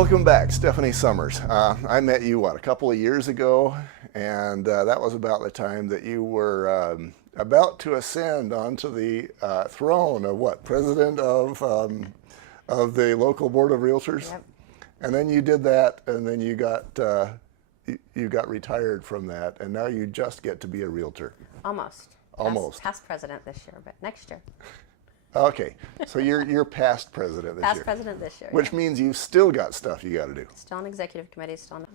Welcome back, Stephanie Summers. I met you, a couple of years ago, and that was about the time that you were about to ascend onto the throne of president of the local board of realtors. Yep. And then you did that, and then you got retired from that, and now you just get to be a realtor. Almost. Almost. Past president this year, but next year. Okay, so you're past president this year. Past president this year. Which means you've still got stuff you got to do. Still on executive committee, still on.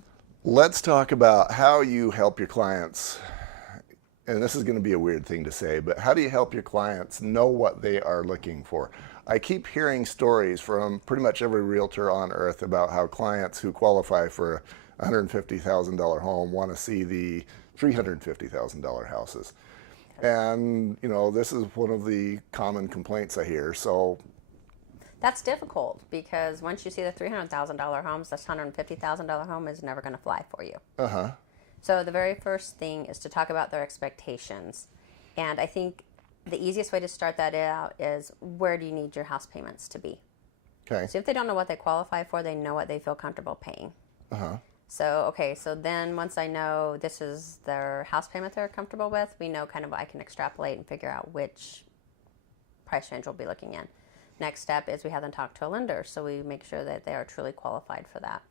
Let's talk about how you help your clients, and this is going to be a weird thing to say, but how do you help your clients know what they are looking for? I keep hearing stories from pretty much every realtor on earth about how clients who qualify for a $150,000 home want to see the $350,000 houses. And, this is one of the common complaints I hear. So that's difficult because once you see the $300,000 homes, this $150,000 home is never going to fly for you. Uh-huh. So the very first thing is to talk about their expectations. And I think the easiest way to start that out is, where do you need your house payments to be? Okay. So if they don't know what they qualify for, they know what they feel comfortable paying. Uh-huh. So then once I know this is their house payment they're comfortable with, we know kind of I can extrapolate and figure out which price range we'll be looking in. Next step is we have them talk to a lender, so we make sure that they are truly qualified for that.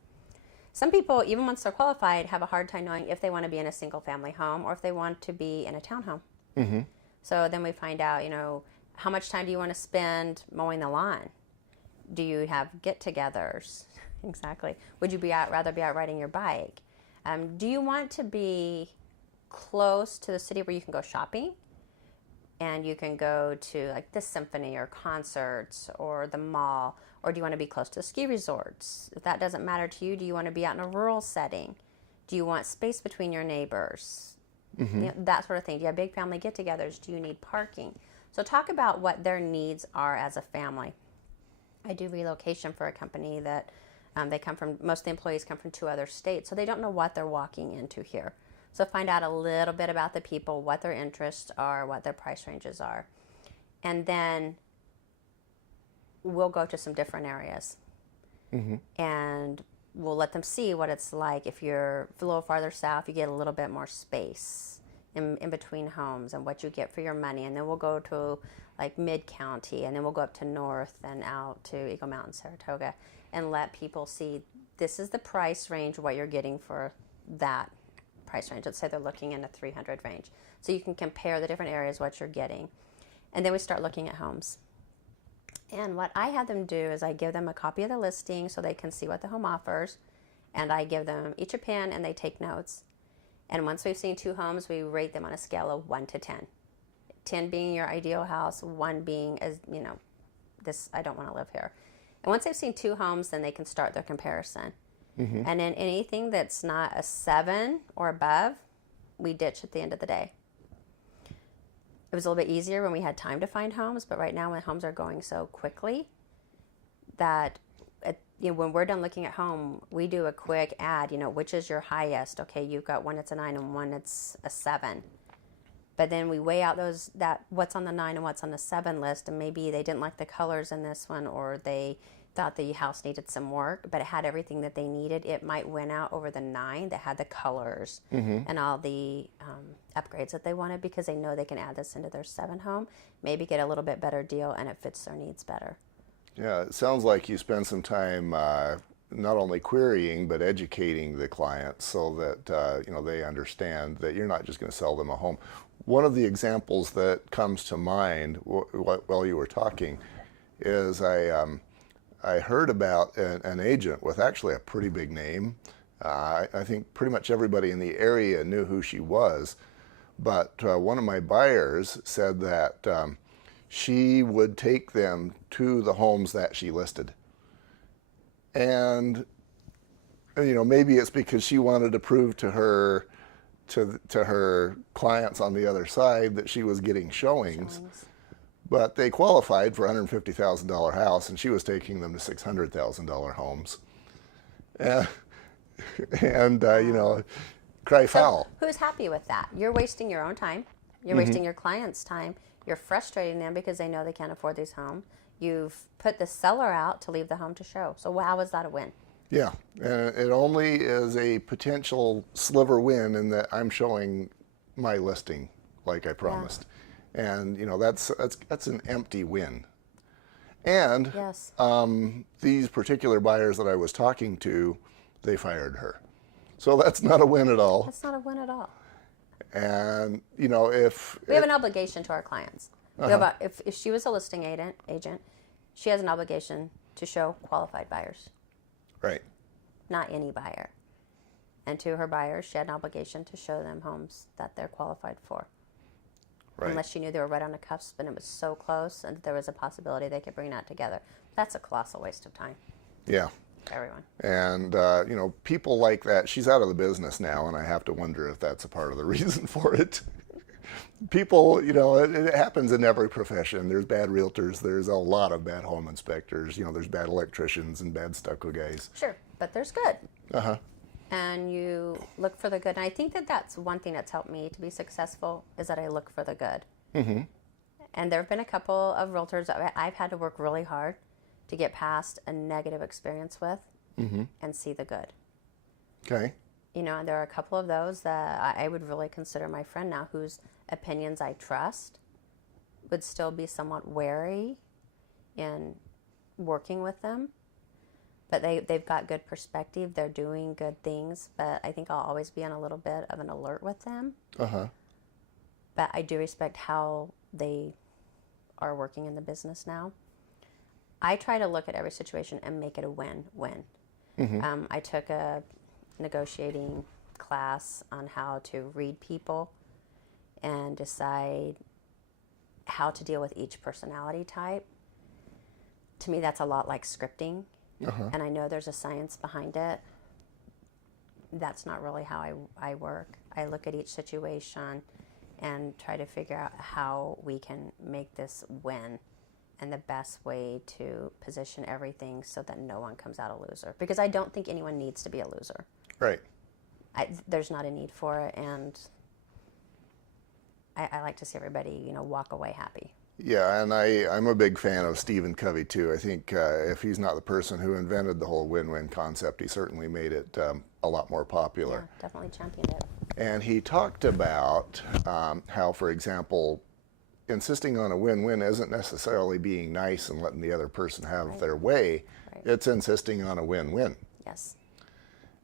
Some people, even once they're qualified, have a hard time knowing if they want to be in a single family home or if they want to be in a townhome. Mm-hmm. So then we find out, how much time do you want to spend mowing the lawn? Do you have get-togethers? Exactly. Would you rather be out riding your bike? Do you want to be close to the city where you can go shopping and you can go to like the symphony or concerts or the mall? Or do you want to be close to ski resorts? If that doesn't matter to you, do you want to be out in a rural setting? Do you want space between your neighbors? Mm-hmm. That sort of thing. Do you have big family get-togethers? Do you need parking? So talk about what their needs are as a family. I do relocation for a company that most of the employees come from 2 other states, so they don't know what they're walking into here. So find out a little bit about the people, what their interests are, what their price ranges are. And then we'll go to some different areas. Mm-hmm. And we'll let them see what it's like. If you're a little farther south, you get a little bit more space in between homes and what you get for your money. And then we'll go to like mid-county, and then we'll go up to north and out to Eagle Mountain, Saratoga, and let people see this is the price range, what you're getting for that price range. Let's say they're looking in a 300 range. So you can compare the different areas, what you're getting. And then we start looking at homes. And what I have them do is I give them a copy of the listing so they can see what the home offers. And I give them each a pen and they take notes. And once we've seen 2 homes, we rate them on a scale of 1 to 10. 10 being your ideal house, 1 being, this, I don't want to live here. And once they've seen 2 homes, then they can start their comparison. Mm-hmm. And then anything that's not a 7 or above, we ditch at the end of the day. It was a little bit easier when we had time to find homes, but right now when homes are going so quickly that when we're done looking at home, we do a quick ad, which is your highest. Okay, you've got one that's a 9 and one that's a 7. But then we weigh out what's on the 9 and what's on the 7 list, and maybe they didn't like the colors in this one, or they thought the house needed some work, but it had everything that they needed. It might win out over the 9 that had the colors and all the upgrades that they wanted, because they know they can add this into their 7 home, maybe get a little bit better deal, and it fits their needs better. Yeah, it sounds like you spend some time not only querying but educating the clients so that they understand that you're not just going to sell them a home. One of the examples that comes to mind while you were talking is I heard about an agent with actually a pretty big name. I think pretty much everybody in the area knew who she was, but one of my buyers said that she would take them to the homes that she listed. And maybe it's because she wanted to prove to her clients on the other side that she was getting showings. But they qualified for a $150,000 house, and she was taking them to $600,000 homes. Cry foul. So who's happy with that? You're wasting your own time. You're wasting your client's time. You're frustrating them because they know they can't afford these homes. You've put the seller out to leave the home to show. So how is that a win? Yeah, and it only is a potential sliver win in that I'm showing my listing like I Yeah. promised, and that's an empty win. And Yes. these particular buyers that I was talking to, they fired her, so that's not a win at all. That's not a win at all. And if We have an obligation to our clients. We have if she was a listing agent, she has an obligation to show qualified buyers, right, not any buyer. And to her buyers, she had an obligation to show them homes that they're qualified for. right, Unless she knew they were right on the cusp and it was so close and there was a possibility they could bring that together. That's a colossal waste of time yeah. for everyone. And people like that. She's out of the business now, and I have to wonder if that's a part of the reason for it. People, it happens in every profession. There's bad realtors. There's a lot of bad home inspectors. There's bad electricians and bad stucco guys. Sure, but there's good. Uh-huh. And you look for the good. And I think that that's one thing that's helped me to be successful is that I look for the good. Mm-hmm. And there have been a couple of realtors that I've had to work really hard to get past a negative experience with and see the good. Okay. And there are a couple of those that I would really consider my friend now whose opinions I trust, would still be somewhat wary in working with them. But they've got good perspective. They're doing good things. But I think I'll always be on a little bit of an alert with them. Uh-huh. But I do respect how they are working in the business now. I try to look at every situation and make it a win-win. I took a negotiating class on how to read people and decide how to deal with each personality type. To me, that's a lot like scripting. And I know there's a science behind it. That's not really how I work. I look at each situation and try to figure out how we can make this win and the best way to position everything so that no one comes out a loser. Because I don't think anyone needs to be a loser. Right. There's not a need for it, and I like to see everybody, walk away happy. Yeah, and I'm a big fan of Stephen Covey too. I think if he's not the person who invented the whole win-win concept, he certainly made it a lot more popular. Yeah, definitely championed it. And he talked about how, for example, insisting on a win-win isn't necessarily being nice and letting the other person have their way. Right. It's insisting on a win-win. Yes.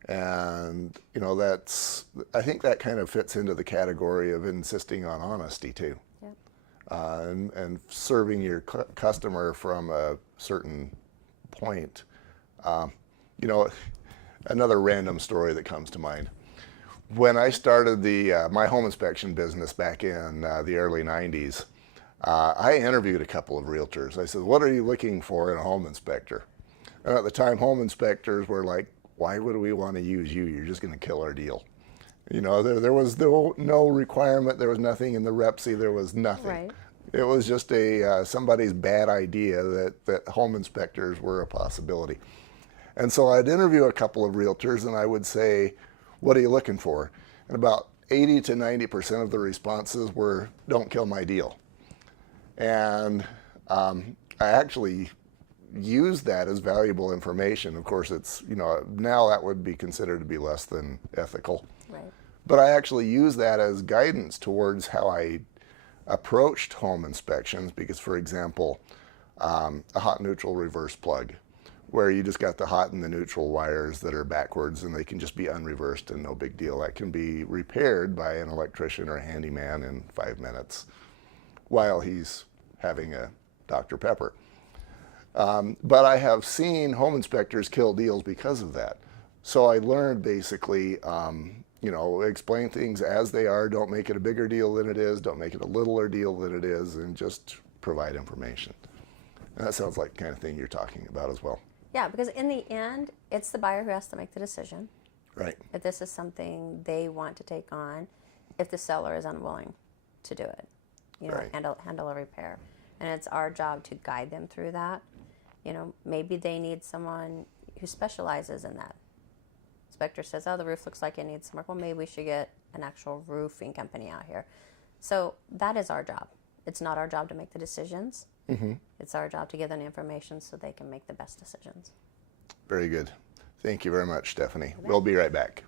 And, I think that kind of fits into the category of insisting on honesty too. Yep. And serving your customer from a certain point. Another random story that comes to mind. When I started my home inspection business back in the early 90s, I interviewed a couple of realtors. I said, what are you looking for in a home inspector? And at the time, home inspectors were like, why would we want to use you? You're just going to kill our deal. There was no requirement. There was nothing in the REPSI. There was nothing. Right. It was just somebody's bad idea that home inspectors were a possibility. And so I'd interview a couple of realtors and I would say, what are you looking for? And about 80 to 90% of the responses were, don't kill my deal. And I actually used that as valuable information. Of course, it's, now that would be considered to be less than ethical. Right. But I actually use that as guidance towards how I approached home inspections because, for example, a hot neutral reverse plug, where you just got the hot and the neutral wires that are backwards and they can just be unreversed and no big deal. That can be repaired by an electrician or a handyman in 5 minutes while he's having a Dr. Pepper. But I have seen home inspectors kill deals because of that. So I learned basically, explain things as they are. Don't make it a bigger deal than it is. Don't make it a littler deal than it is, and just provide information. And that sounds like the kind of thing you're talking about as well. Yeah, because in the end, it's the buyer who has to make the decision. Right. If this is something they want to take on, if the seller is unwilling to do it, Right. handle a repair. And it's our job to guide them through that. Maybe they need someone who specializes in that. Inspector says, oh, the roof looks like it needs some work. Well, maybe we should get an actual roofing company out here. So that is our job. It's not our job to make the decisions. Mm-hmm. It's our job to give them the information so they can make the best decisions. Very good. Thank you very much, Stephanie. We'll be right back.